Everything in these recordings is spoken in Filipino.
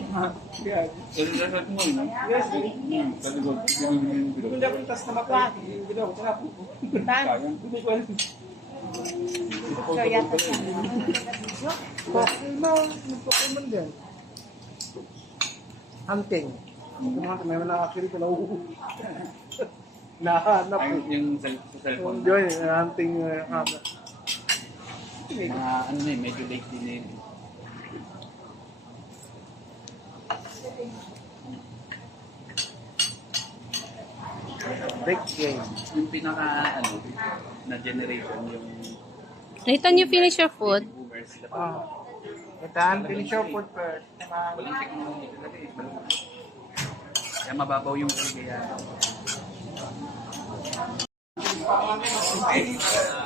Lahat mo, no? Yes. Kaligod. Hindi ako yung tas na makuha. Hindi ako sa po. Tan. Hindi ko alam. So, yata siya. Pokemon din. Hunting. Pokemon, may nakakiri ko na nahanap eh. Yung sa cellphone. Yun, hunting hanap. Mga ano na medyo late din eh. Big game. Yung pinaka na generation yung Nathan, you finish your food? boomers sila. Itahan, finish your food first. Walang technology talaga eh. Kaya mababaw yung kaya.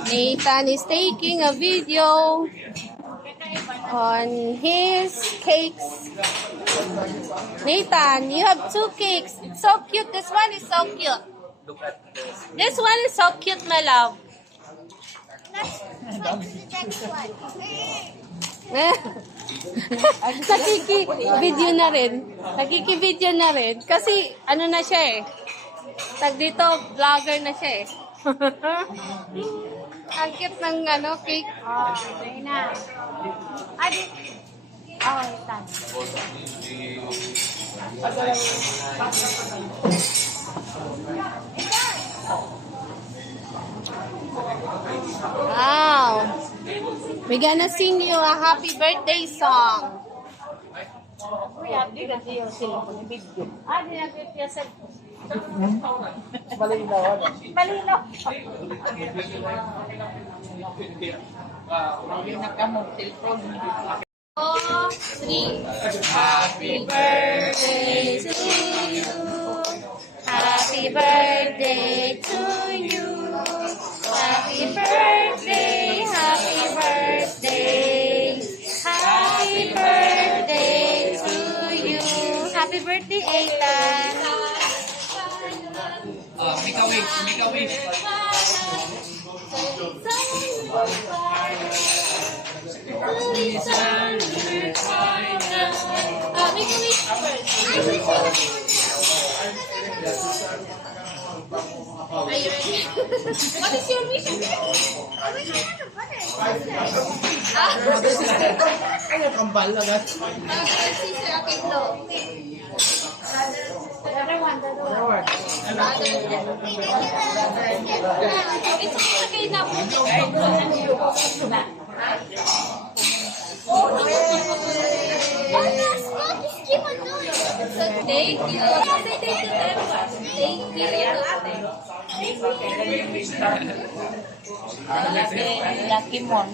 Nathan is taking a video on his cakes. Nathan, you have 2 cakes. It's so cute. This one is so cute. Look at this. This one is so cute, my love. Nakiki-video na rin. Nakiki-video na rin. Kasi, ano na siya eh. Tag dito, vlogger na siya eh. Ang cute ng cake. Oh, okay na. Adi. Oh, Tan. Wow. We're gonna sing you a happy birthday song. Kuya, di na siya sila ko ni video. Adi na siya sa Malinaw ano? malinaw. Yung nakamot cellphone. 4, 3. Happy birthday to you. Happy birthday to you. Happy birthday, happy birthday. Happy birthday to you. Happy birthday, Ethan. Make a wish, make a wish. Make a wish Are you ready? What is your wish again? Ay, kambal lang ah. Okay, low. It's okay now. Thank you. Say thank you to everyone. Thank you. Lucky Mon.